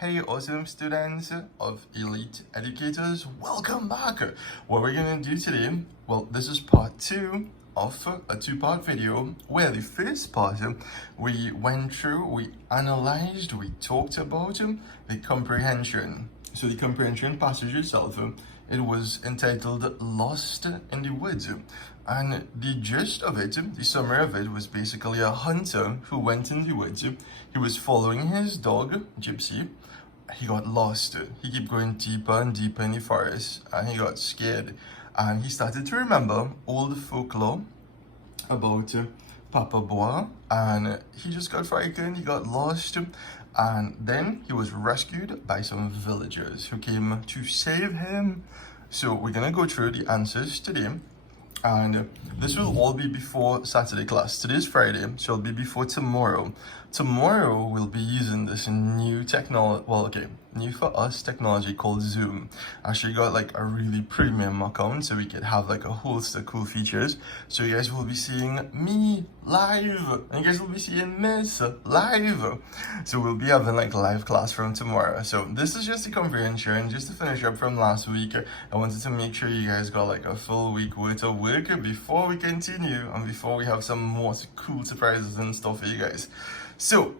Hey, awesome students of Elite Educators, welcome back. What we're gonna do today, well, this is part 2 of a 2-part video where the first part we went through, we analyzed, we talked about the comprehension. So the comprehension passage itself, it was entitled Lost in the Woods. And the gist of it, the summary of it, was basically a hunter who went in the woods. He was following his dog, Gypsy. He got lost. He kept going deeper and deeper in the forest, and he got scared. And he started to remember old folklore about Papa Bois, and he just got frightened. He got lost, and then he was rescued by some villagers who came to save him. So we're gonna go through the answers today. And this will all be before Saturday class. Today's Friday, so it'll be before tomorrow. Tomorrow we'll be using this new technology, new for us technology called Zoom. Actually got like a really premium account so we could have like a host of cool features. So you guys will be seeing me live, and you guys will be seeing Miss live. So we'll be having like live class from tomorrow. So this is just the comprehension, just to finish up from last week. I wanted to make sure you guys got like a full week worth of work before we continue and before we have some more cool surprises and stuff for you guys. So,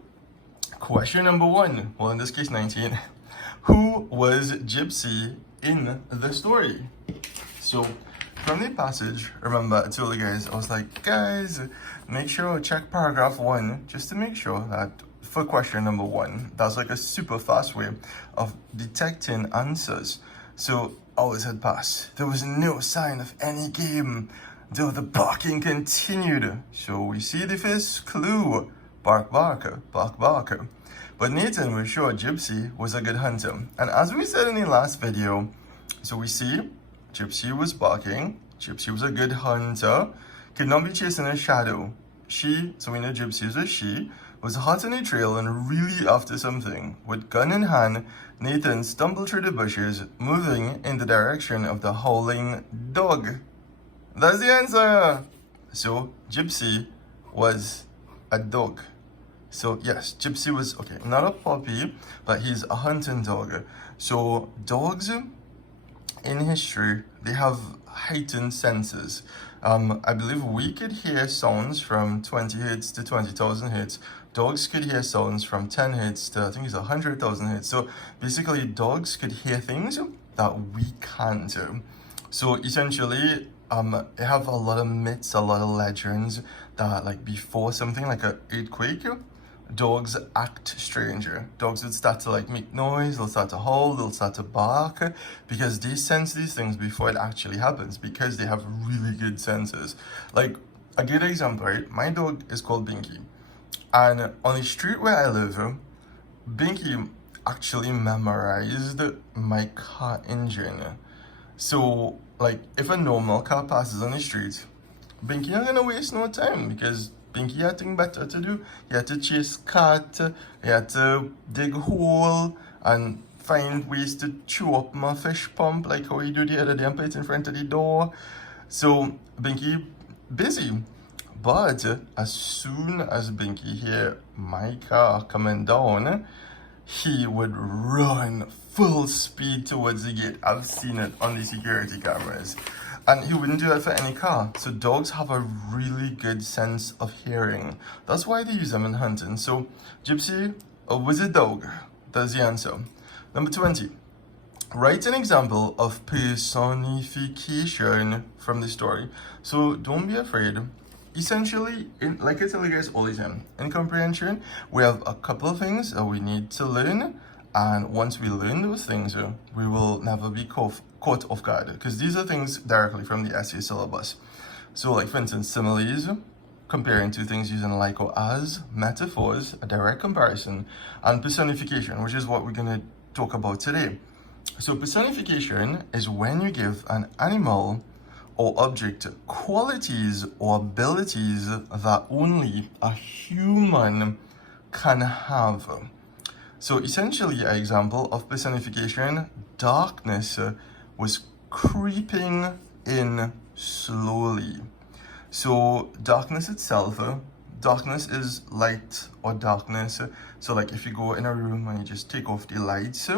question number 1, well in this case 19, who was Gypsy in the story? So, from the passage, remember I told you guys, I was like, guys, make sure to check paragraph 1 just to make sure that for question number 1, that's like a super fast way of detecting answers. So, hours had passed. There was no sign of any game, though the barking continued. So we see the first clue. Bark, barker, bark, barker. But Nathan was sure Gypsy was a good hunter. And as we said in the last video, so we see Gypsy was barking. Gypsy was a good hunter. Could not be chasing a shadow. She, so we know Gypsy is a she, was hot on the trail and really after something. With gun in hand, Nathan stumbled through the bushes, moving in the direction of the howling dog. That's the answer! So, Gypsy was a dog. So, yes, Gypsy was, okay, not a puppy, but he's a hunting dog. So, dogs in history, they have heightened senses. I believe we could hear sounds from 20 hertz to 20,000 hertz. Dogs could hear sounds from 10 hertz to, I think it's 100,000 hertz. So basically, dogs could hear things that we can't. So essentially, they have a lot of myths, a lot of legends that like before something like an earthquake, dogs act stranger. Dogs would start to like make noise, they'll start to howl, they'll start to bark because they sense these things before it actually happens because they have really good senses. Like a good example, right? My dog is called Binky. And on the street where I live, Binky actually memorized my car engine. So like if a normal car passes on the street, Binky not gonna waste no time because Binky had thing better to do. He had to chase cat, he had to dig hole and find ways to chew up my fish pump like how he did the other day and put it in front of the door. So Binky busy. But as soon as Binky hear my car coming down, he would run full speed towards the gate. I've seen it on the security cameras. And he wouldn't do that for any car. So dogs have a really good sense of hearing. That's why they use them in hunting. So Gypsy was a dog. That's the answer. Number 20. Write an example of personification from the story. So don't be afraid. Essentially, like I tell you guys all the time, in comprehension, we have a couple of things that we need to learn. And once we learn those things, we will never be caught off guard because these are things directly from the essay syllabus. So like for instance, similes, comparing two things using like or as, metaphors, a direct comparison, and personification, which is what we're going to talk about today. So personification is when you give an animal or object qualities or abilities that only a human can have. So essentially, an example of personification, darkness was creeping in slowly. So darkness itself darkness is light or darkness. So like if you go in a room and you just take off the lights,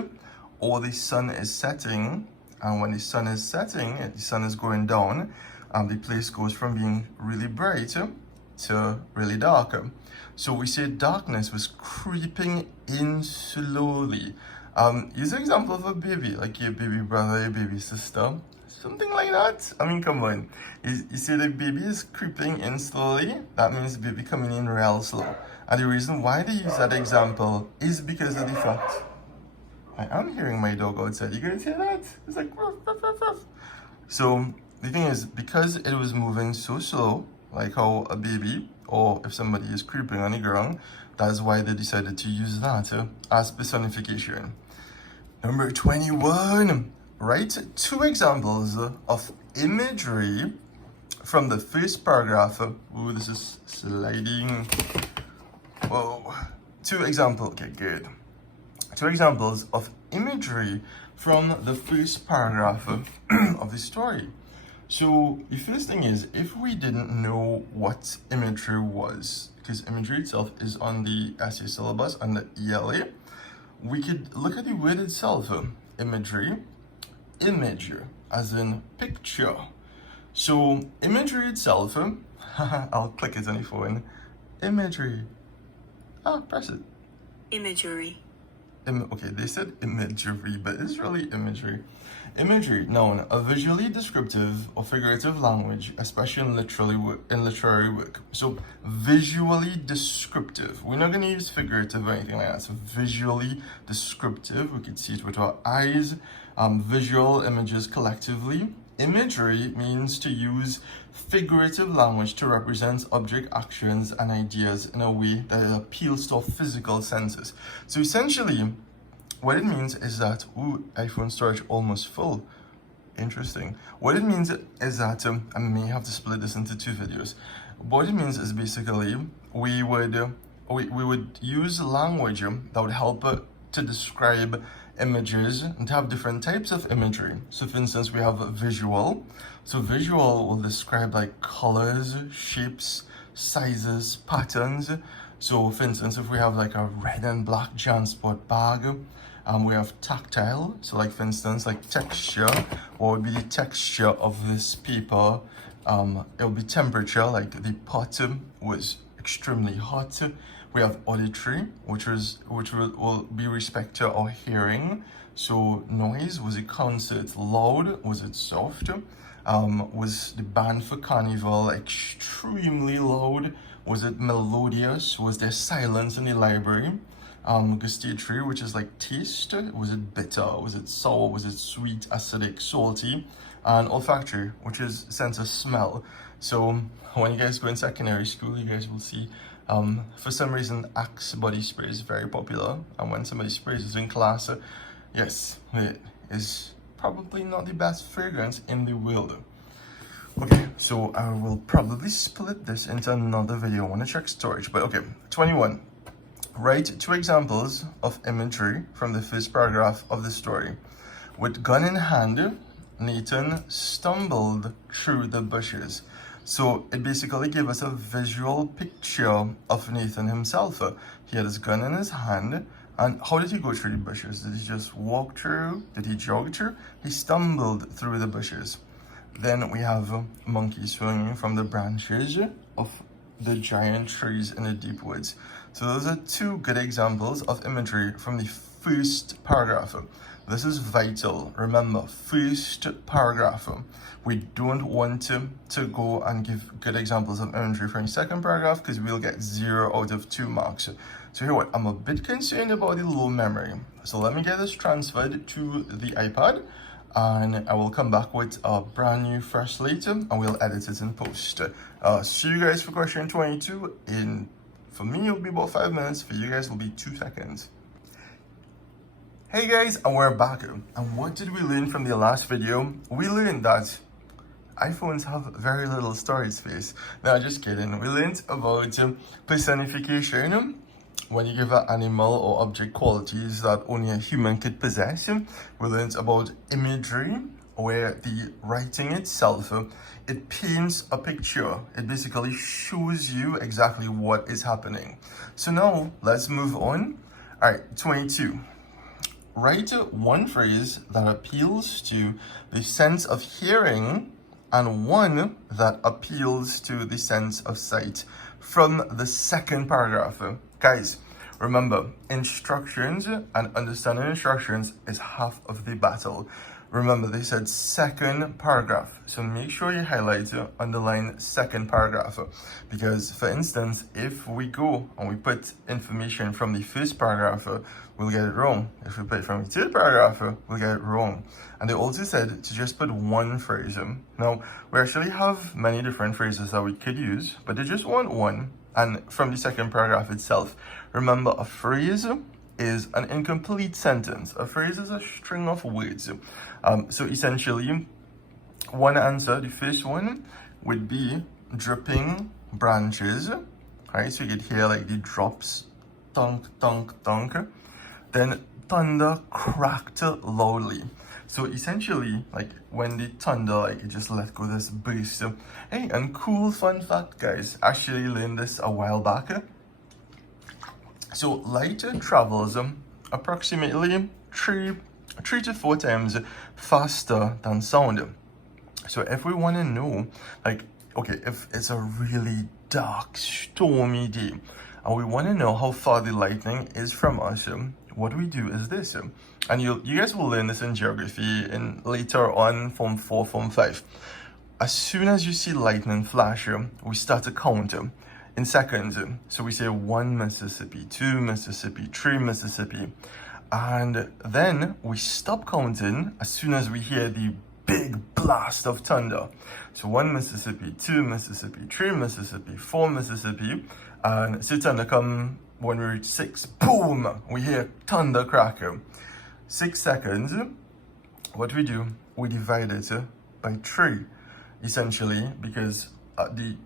or the sun is setting, and when the sun is setting, the sun is going down, the place goes from being really bright to really dark. So we say darkness was creeping in slowly. Use an example of a baby, like your baby brother, your baby sister, something like that. I mean, come on. You say the baby is creeping in slowly, that means the baby coming in real slow. And the reason why they use that example is because of the fact, I am hearing my dog outside. You guys hear that? It's like, ruff, ruff, ruff, ruff. So the thing is, because it was moving so slow, like how a baby, or if somebody is creeping on the ground, that's why they decided to use that as personification. Number 21. Write 2 examples of imagery from the first paragraph. Ooh, this is sliding. Whoa. 2 examples. Okay, good. 2 examples of imagery from the first paragraph of the story. So the first thing is, if we didn't know what imagery was, because imagery itself is on the essay syllabus and the ELA, we could look at the word itself, imagery, image, as in picture. So imagery itself, I'll click it on the phone, imagery, press it. Imagery. Okay, they said imagery, but it's really imagery. Imagery, noun, a visually descriptive or figurative language, especially in literary work. So visually descriptive. We're not going to use figurative or anything like that. So visually descriptive, we could see it with our eyes. Visual images collectively. Imagery means to use figurative language to represent object actions and ideas in a way that appeals to our physical senses. So essentially, what it means is that, iPhone storage almost full. Interesting. What it means is that, I may have to split this into 2 videos. What it means is basically, we would use language that would help to describe images and to have different types of imagery. So for instance, we have visual. So visual will describe like colors, shapes, sizes, patterns. So for instance, if we have like a red and black JanSport bag, we have tactile. So like for instance, like texture, what would be the texture of this paper? It will be temperature, like the pot was extremely hot. We have auditory, which will be respect to our hearing. So noise, was it concert loud? Was it soft? Was the band for carnival extremely loud? Was it melodious? Was there silence in the library? Gustatory, which is like taste. Was it bitter? Was it sour? Was it sweet, acidic, salty? And olfactory, which is sense of smell. So when you guys go in secondary school, you guys will see for some reason Axe body spray is very popular, and when somebody sprays it in class, yes, it is probably not the best fragrance in the world. Okay, so I will probably split this into another video. I want to check storage, but okay. 21. Write 2 examples of imagery from the first paragraph of the story. With gun in hand, Nathan stumbled through the bushes. So it basically gave us a visual picture of Nathan himself. He had his gun in his hand, and how did he go through the bushes? Did he just walk through? Did he jog through? He stumbled through the bushes. Then we have monkeys swinging from the branches of the giant trees in the deep woods. So those are 2 good examples of imagery from the first paragraph. This is vital. Remember, first paragraph. We don't want to go and give good examples of imagery from the second paragraph, because we'll get 0 out of 2 marks. So here what, I'm a bit concerned about the low memory. So let me get this transferred to the iPad, and I will come back with a brand new fresh slate, and we'll edit it in post. See you guys for question 22 in, for me it'll be about 5 minutes, for you guys it'll be 2 seconds. Hey guys, and we're back. And what did we learn from the last video? We learned that iPhones have very little storage space. No, just kidding. We learned about personification, when you give an animal or object qualities that only a human could possess. We learned about imagery, where the writing itself, it paints a picture. It basically shows you exactly what is happening. So now let's move on. All right, 22. Write one phrase that appeals to the sense of hearing and one that appeals to the sense of sight from the second paragraph. Guys, remember, instructions and understanding instructions is half of the battle. Remember, they said second paragraph. So make sure you highlight, underline second paragraph. Because, for instance, if we go and we put information from the first paragraph, we'll get it wrong. If we put it from the third paragraph, we'll get it wrong. And they also said to just put one phrase. Now, we actually have many different phrases that we could use, but they just want one. And from the second paragraph itself, remember, a phrase is an incomplete sentence. A phrase is a string of words. So essentially, one answer, the first one, would be dripping branches. Right, so you could hear like the drops, thunk, thunk, thunk. Then thunder cracked loudly. So essentially, like when the thunder, like it just let go this burst. Hey, and cool fun fact, guys, actually learned this a while back. So light travels approximately three to four times faster than sound. So if we want to know, like, okay, if it's a really dark, stormy day, and we want to know how far the lightning is from us, what we do is this. And you guys will learn this in geography in later on, Form 4, Form 5. As soon as you see lightning flash, we start to count in seconds. So we say 1 Mississippi, 2 Mississippi, 3 Mississippi. And then we stop counting as soon as we hear the big blast of thunder. So 1 Mississippi, 2 Mississippi, 3 Mississippi, 4 Mississippi. And so thunder come when we reach 6, boom, we hear thunder crackle. 6 seconds, what we do, we divide it by 3, essentially, because the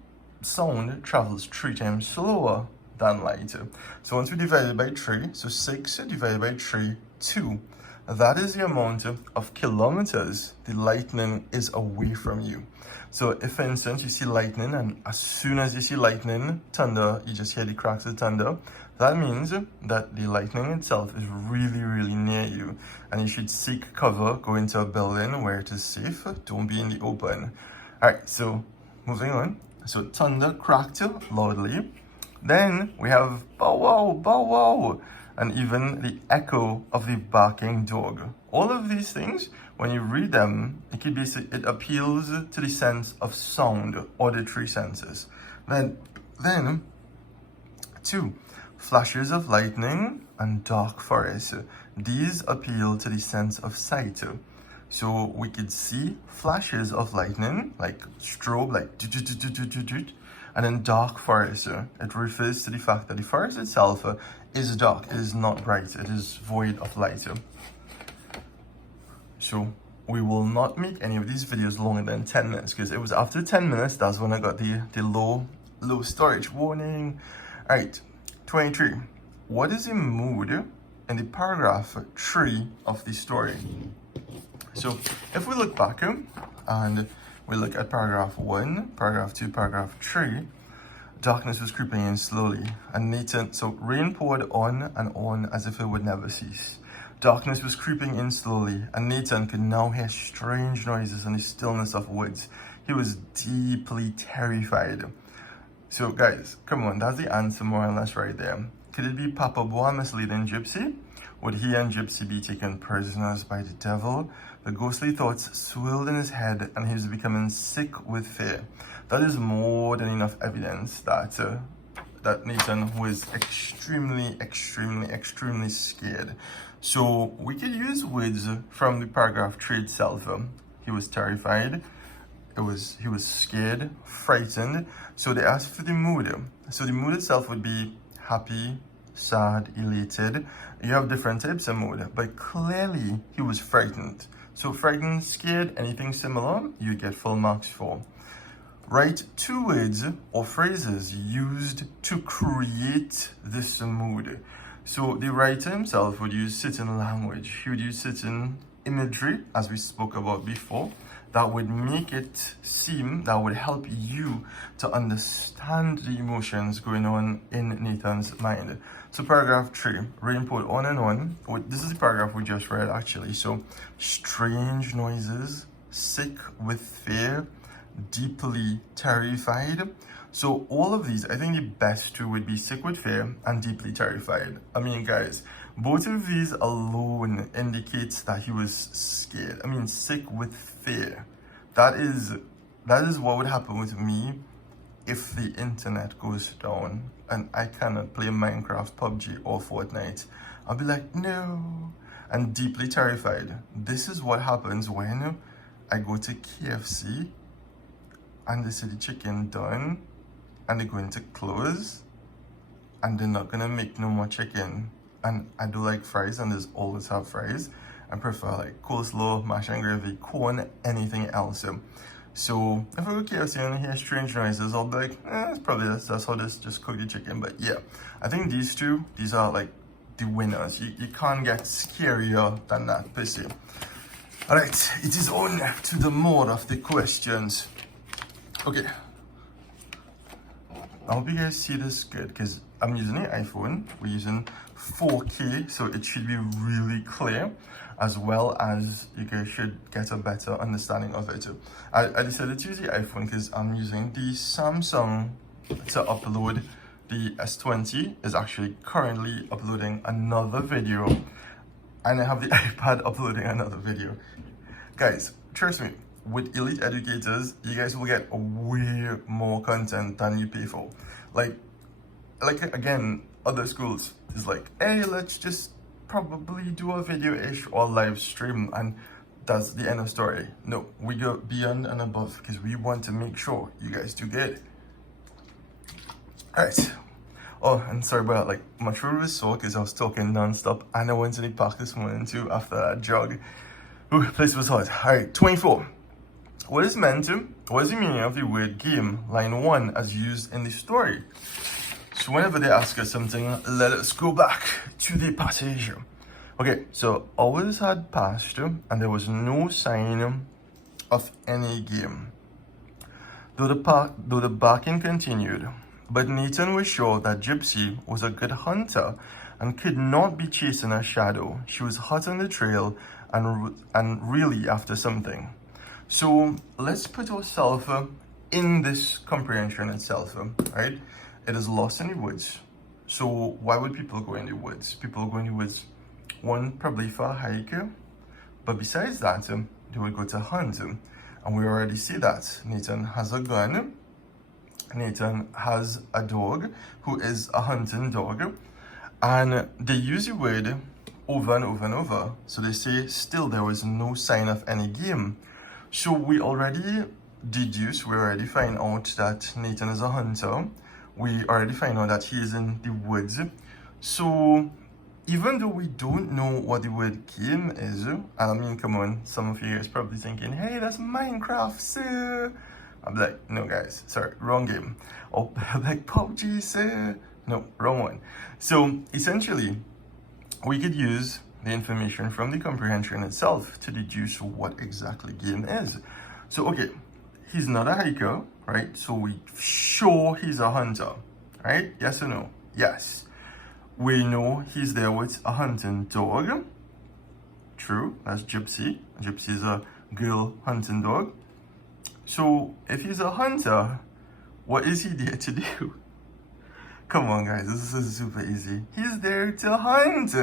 sound travels 3 times slower than light. So once we divide it by 3, so 6 divided by 3, 2. That is the amount of kilometers the lightning is away from you. So if, for instance, you see lightning, and as soon as you see lightning, thunder, you just hear the cracks of thunder, that means that the lightning itself is really, really near you. And you should seek cover, go into a building where it is safe, don't be in the open. All right, so moving on. So thunder cracked loudly. Then we have bow wow, bow wow, and even the echo of the barking dog. All of these things, when you read them, it appeals to the sense of sound, auditory senses. Then 2, flashes of lightning and dark forest. These appeal to the sense of sight. So we could see flashes of lightning, like strobe, like do-do-do-do-do-do-do. And then dark forest, it refers to the fact that the forest itself is dark, it is not bright, it is void of light. So we will not make any of these videos longer than 10 minutes, because it was after 10 minutes, that's when I got the low storage warning. All right, 23. What is the mood in the paragraph 3 of the story? So if we look back and we look at paragraph 1, paragraph 2, paragraph 3, darkness was creeping in slowly, and Nathan, so rain poured on and on as if it would never cease. Darkness was creeping in slowly, and Nathan could now hear strange noises in the stillness of woods. He was deeply terrified. So guys, come on, that's the answer more or less right there. Could it be Papa Boa misleading Gypsy? Would he and Gypsy be taken prisoners by the devil? The ghostly thoughts swirled in his head, and he was becoming sick with fear. That is more than enough evidence that Nathan was extremely, extremely, extremely scared. So we could use words from the paragraph 3 itself. He was terrified. He was scared, frightened. So they asked for the mood. So the mood itself would be happy, sad, elated. You have different types of mood, but clearly he was frightened. So frightened, scared, anything similar, you get full marks for. Write 2 words or phrases used to create this mood. So the writer himself would use certain language. He would use certain imagery, as we spoke about before, that would make it seem, that would help you to understand the emotions going on in Nathan's mind. So paragraph 3, rainput on and on. This is the paragraph we just read actually. So strange noises, sick with fear, deeply terrified. So all of these, I think the best two would be sick with fear and deeply terrified. I mean, guys, both of these alone indicates that he was scared. I mean, sick with fear. That is what would happen with me if the internet goes down and I cannot play Minecraft, PUBG, or Fortnite. I'll be like, no. And deeply terrified. This is what happens when I go to KFC and they say the chicken done and they're going to close and they're not gonna make no more chicken. And I do like fries and there's always have fries. I prefer like coleslaw, mash and gravy, corn, anything else. So if I go to KFC and hear strange noises, I'll be like, it's probably that's how this just cook the chicken. But yeah, I think these are like the winners. You can't get scarier than that per se. Alright, it is on to the more of the questions. Okay. I hope you guys see this good because I'm using an iPhone. We're using 4K, so it should be really clear, as well as you guys should get a better understanding of it. I decided to use the iPhone because I'm using the Samsung to upload. The S20 is actually currently uploading another video, and I have the iPad uploading another video. Guys, trust me, with Elite Educators, you guys will get way more content than you pay for. Like again, other schools is like, hey, let's just probably do a video-ish or live stream, and that's the end of story. No, we go beyond and above because we want to make sure you guys do good. Alright. Oh, and sorry about like my throat was sore because I was talking non-stop and I went to the park this morning too after that jog. Ooh, place was hot. Alright, 24. What is the meaning of the word game, line 1, as used in the story? So whenever they ask us something, let us go back to the passage. Okay, so hours had passed and there was no sign of any game. Though the barking continued, but Nathan was sure that Gypsy was a good hunter and could not be chasing a shadow. She was hot on the trail and really after something. So let's put ourselves in this comprehension itself, right? It is lost in the woods. So why would people go in the woods? People go in the woods, one, probably for a hike, but besides that, they would go to hunt. And we already see that. Nathan has a gun. Nathan has a dog who is a hunting dog. And they use the word over and over and over. So they say still there was no sign of any game. So we already find out that Nathan is a hunter. We already find out that he is in the woods. So even though we don't know what the word game is, and I mean, come on, some of you guys probably thinking, hey, that's Minecraft, sir. I'm like, no guys, sorry, wrong game. Or like PUBG, sir. No, wrong one. So essentially, we could use the information from the comprehension itself to deduce what exactly game is. So okay, he's not a hiker, right? So we sure he's a hunter, right? Yes or no? Yes. We know he's there with a hunting dog. True, that's Gypsy. Gypsy is a girl hunting dog. So if he's a hunter, what is he there to do? Come on guys, this is super easy. He's there to hunt,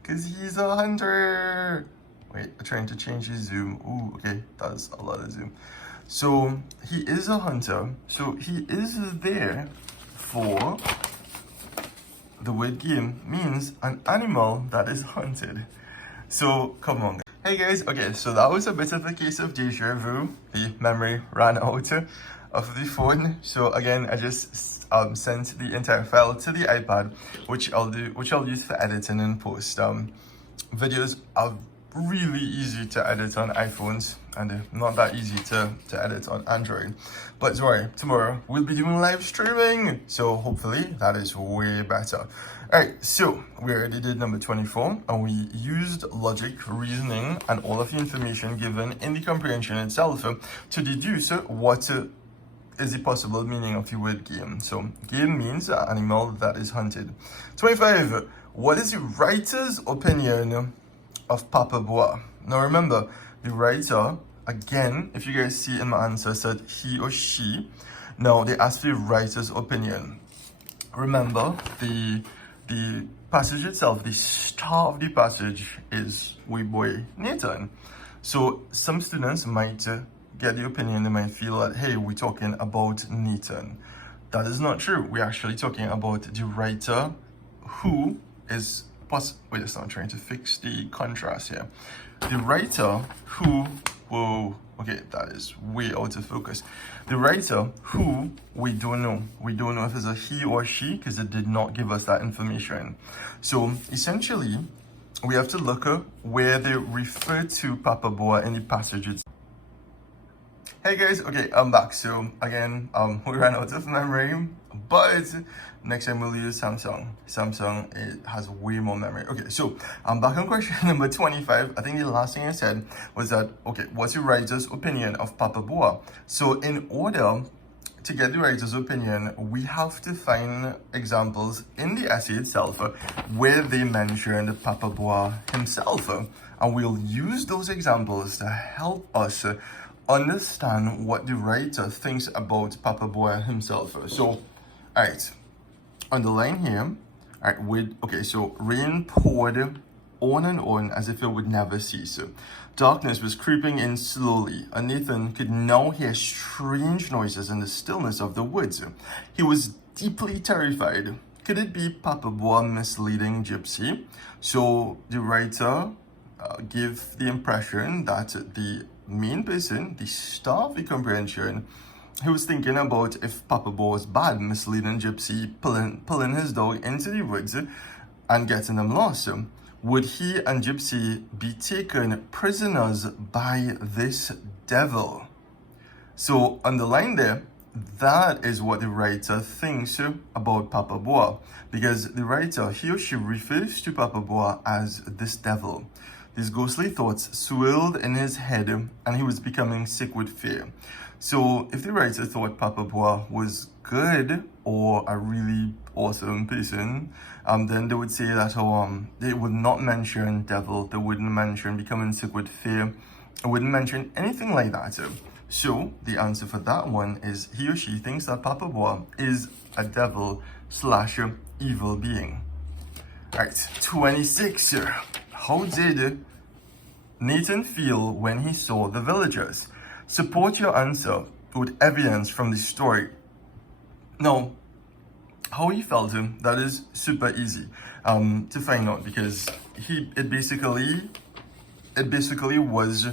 because he's a hunter. Wait, I'm trying to change his zoom. Ooh, okay, that's a lot of zoom. So he is a hunter. So he is there for, the word game means an animal that is hunted. So come on. Hey guys, okay, so that was a bit of a case of deja vu. The memory ran out of the phone. So again, I just sent the entire file to the iPad, which I'll use for editing and post. Videos really easy to edit on iPhones and not that easy to edit on Android. But sorry, tomorrow we'll be doing live streaming, so hopefully that is way better. Alright, so we already did number 24 and we used logic, reasoning and all of the information given in the comprehension itself to deduce what is the possible meaning of the word game. So game means animal that is hunted. 25. What is the writer's opinion of Papa Bois? Now remember, the writer, again, if you guys see in my answer, said he or she. Now they asked the writer's opinion. Remember, the passage itself, the star of the passage is we boy Nathan. So some students might get the opinion, they might feel that, hey, we're talking about Nathan. That is not true. We're actually talking about the writer who is wait, it's not trying to fix the contrast here. The writer who, whoa, okay, that is way out of focus. The writer who we don't know. We don't know if it's a he or she because it did not give us that information. So essentially, we have to look at where they refer to Papa Bois in the passages. Hey guys, okay, I'm back. So again, we ran out of memory, but next time we'll use Samsung. Samsung, it has way more memory. Okay, so I'm back on question number 25. I think the last thing I said was that, okay, what's the writer's opinion of Papa Bois? So in order to get the writer's opinion, we have to find examples in the essay itself where they mentioned Papa Bois himself. And we'll use those examples to help us understand what the writer thinks about Papa Bois himself. So, all right, on the line here, all right, okay, so rain poured on and on as if it would never cease. Darkness was creeping in slowly, and Nathan could now hear strange noises in the stillness of the woods. He was deeply terrified. Could it be Papa Bois misleading Gypsy? So the writer gave the impression that the main person, the star of the comprehension, he was thinking about if Papa Bois was bad, misleading Gypsy, pulling his dog into the woods and getting them lost. Would he and Gypsy be taken prisoners by this devil? So on the line there, that is what the writer thinks about Papa Bois, because the writer, he or she refers to Papa Bois as this devil. These ghostly thoughts swirled in his head and he was becoming sick with fear. So if the writer thought Papa Bois was good or a really awesome person, then they would say that they would not mention devil, they wouldn't mention becoming sick with fear, they wouldn't mention anything like that. So the answer for that one is he or she thinks that Papa Bois is a devil / evil being. Alright, 26. How did Nathan feel when he saw the villagers? Support your answer with evidence from the story. Now, how he felt, that is super easy to find out, because it basically was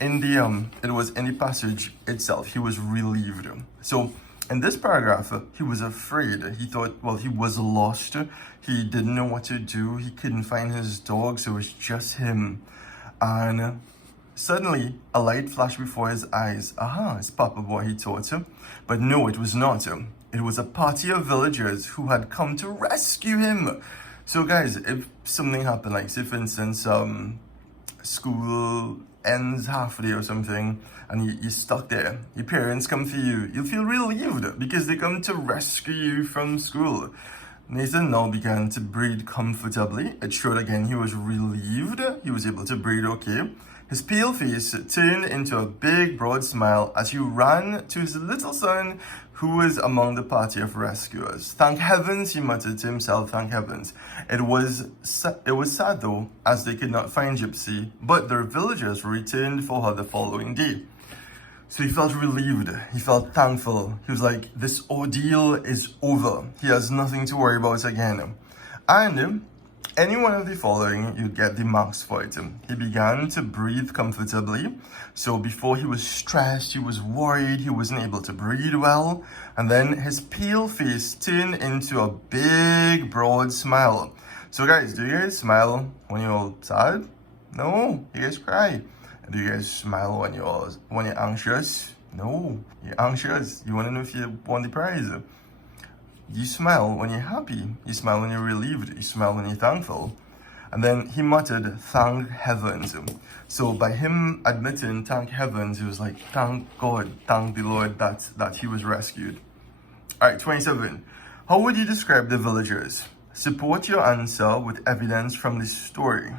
in the passage itself. He was relieved. So in this paragraph, he was afraid. He thought, well, he was lost. He didn't know what to do. He couldn't find his dog, so it was just him. And suddenly, a light flashed before his eyes. Aha, it's Papa Bois, he thought. But no, it was not. It was a party of villagers who had come to rescue him. So guys, if something happened, like say for instance, school ends half day or something, and you're stuck there, your parents come for you, you'll feel relieved because they come to rescue you from school. Nathan now began to breathe comfortably. It showed again he was relieved. He was able to breathe okay. His pale face turned into a big, broad smile as he ran to his little son, who was among the party of rescuers. Thank heavens, he muttered to himself, thank heavens. It was sad though, as they could not find Gypsy, but their villagers returned for her the following day. So he felt relieved, he felt thankful. He was like, this ordeal is over. He has nothing to worry about again. And any one of the following, you'd get the marks for it. He began to breathe comfortably. So before he was stressed, he was worried, he wasn't able to breathe well. And then his pale face turned into a big, broad smile. So guys, do you guys smile when you're sad? No. You guys cry. Do you guys smile when you're anxious? No. You're anxious. You want to know if you won the prize. You smile when you're happy. You smile when you're relieved. You smile when you're thankful. And then he muttered, "Thank heavens." So by him admitting thank heavens, he was like, thank God, thank the Lord that he was rescued. All right, 27. How would you describe the villagers? Support your answer with evidence from the story.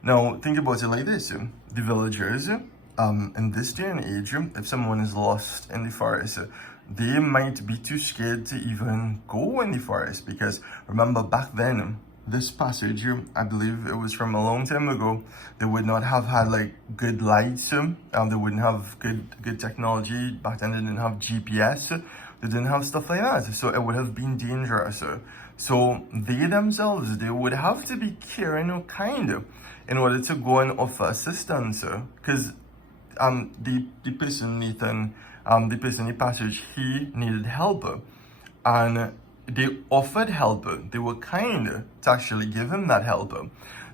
Now, think about it like this. The villagers, in this day and age, if someone is lost in the forest, they might be too scared to even go in the forest, because remember back then, this passage, I believe it was from a long time ago, they would not have had like good lights, they wouldn't have good technology. Back then they didn't have GPS, they didn't have stuff like that, so it would have been dangerous. So they themselves, they would have to be caring or kind in order to go and offer assistance, because the person Nathan, the person in the passage, he needed help, and they offered help. They were kind to actually give him that help.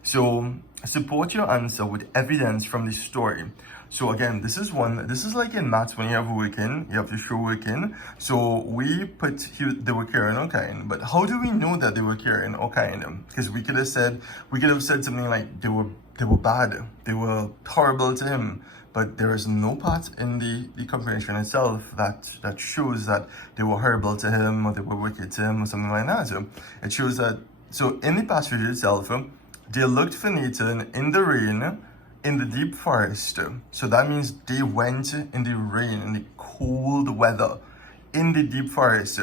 So support your answer with evidence from the story. So again, this is like in maths when you have working, you have to show working. So we put they were caring or kind, but how do we know that they were caring or kind? Because we could have said something like they were bad, they were horrible to him. But there is no part in the comprehension itself that shows that they were horrible to him or they were wicked to him or something like that. So it shows that, so in the passage itself, they looked for Nathan in the rain, in the deep forest. So that means they went in the rain, in the cold weather, in the deep forest.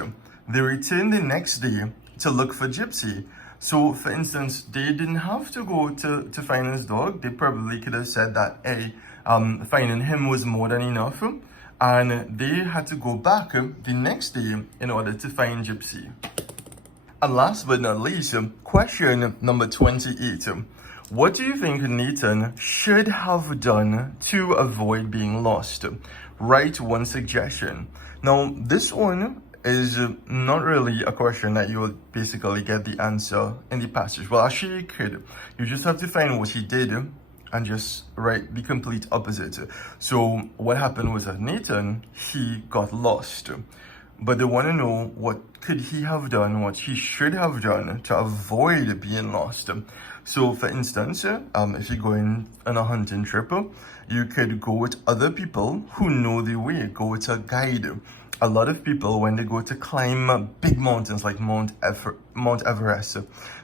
They returned the next day to look for Gypsy. So, for instance, they didn't have to go to find his dog. They probably could have said that, hey, finding him was more than enough. And they had to go back the next day in order to find Gypsy. And last but not least, question number 28. What do you think Nathan should have done to avoid being lost? Write one suggestion. Now, this one is not really a question that you will basically get the answer in the passage. Well, actually you could. You just have to find what he did and just write the complete opposite. So what happened was that Nathan, he got lost. But they want to know what could he have done, what he should have done to avoid being lost. So for instance, if you're going on a hunting trip, you could go with other people who know the way, go with a guide. A lot of people, when they go to climb big mountains like Mount Everest,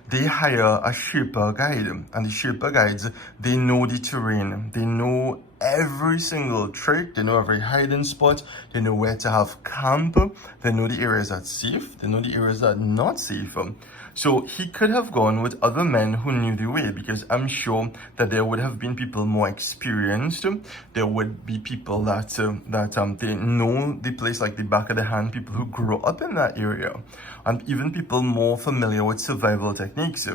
they hire a Sherpa guide. And the Sherpa guides, they know the terrain. They know every single trick. They know every hiding spot. They know where to have camp. They know the areas that's safe. They know the areas that are not safe. So he could have gone with other men who knew the way, because I'm sure that there would have been people more experienced. There would be people that they know the place like the back of the hand, people who grew up in that area, and even people more familiar with survival techniques.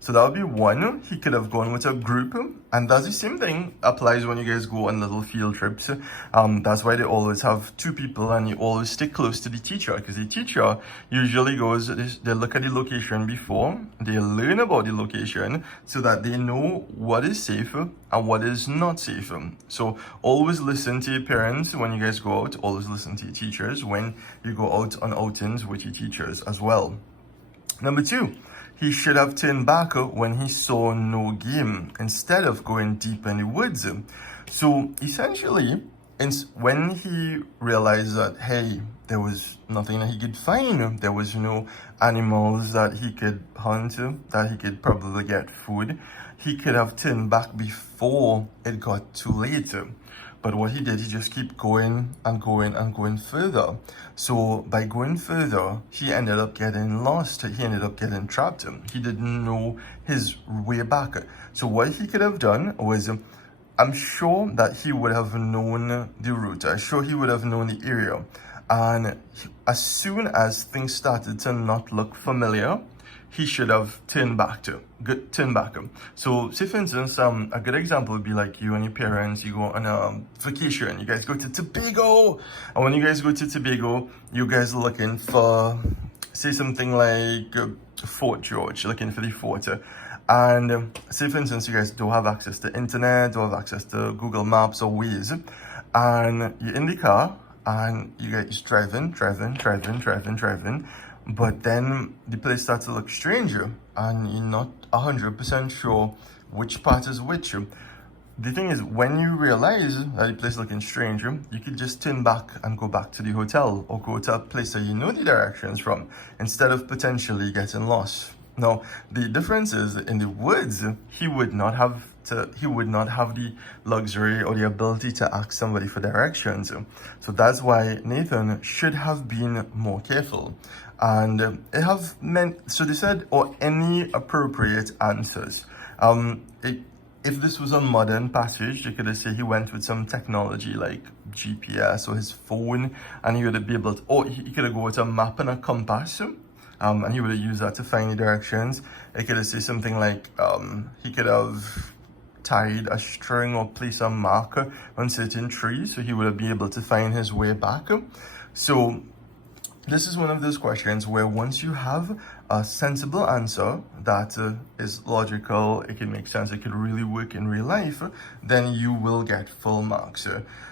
So that would be one. He could have gone with a group, and that's the same thing applies when you guys go on little field trips. That's why they always have two people, and you always stick close to the teacher, because the teacher usually goes, they look at the location before, they learn about the location so that they know what is safe and what is not safe. So always listen to your parents when you guys go out, always listen to your teachers when you go out on outings with your teachers as well. Number 2. He should have turned back when he saw no game instead of going deep in the woods. So essentially, when he realized that, hey, there was nothing that he could find, there was no animals that he could hunt, that he could probably get food, he could have turned back before it got too late. But what he did, he just kept going and going and going further. So by going further, he ended up getting lost. He ended up getting trapped. He didn't know his way back. So what he could have done was, I'm sure that he would have known the route. I'm sure he would have known the area. And as soon as things started to not look familiar, he should have turned back. So say for instance, a good example would be like you and your parents, you go on a vacation, you guys go to Tobago, and when you guys go to Tobago, you guys are looking for, say something like Fort George, looking for the fort, And say, for instance, you guys don't have access to internet, don't have access to Google Maps or Waze, and you're in the car and you guys driving, but then the place starts to look stranger and you're not 100% sure which part is which. The thing is, when you realize that the place is looking strange, you could just turn back and go back to the hotel or go to a place that you know the directions from instead of potentially getting lost. Now, the difference is in the woods, he would not have the luxury or the ability to ask somebody for directions. So that's why Nathan should have been more careful. And it have meant, so they said, or any appropriate answers. If this was a modern passage, you could have said he went with some technology like GPS or his phone, and he would be able to, or he could have go with a map and a compass. And he would have used that to find the directions. It could have said something like, he could have tied a string or placed a marker on certain trees, so he would have been able to find his way back. So this is one of those questions where once you have a sensible answer that is logical, it can make sense, it could really work in real life, then you will get full marks.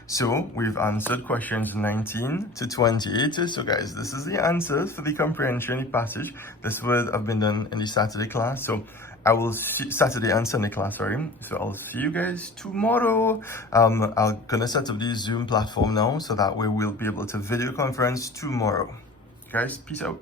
So we've answered questions 19 to 28. So guys, this is the answer for the comprehension passage. This would have been done in the Saturday class. So I will see Saturday and Sunday class, sorry. So I'll see you guys tomorrow. I'm gonna set up the Zoom platform now, so that way we'll be able to video conference tomorrow. Guys, peace out.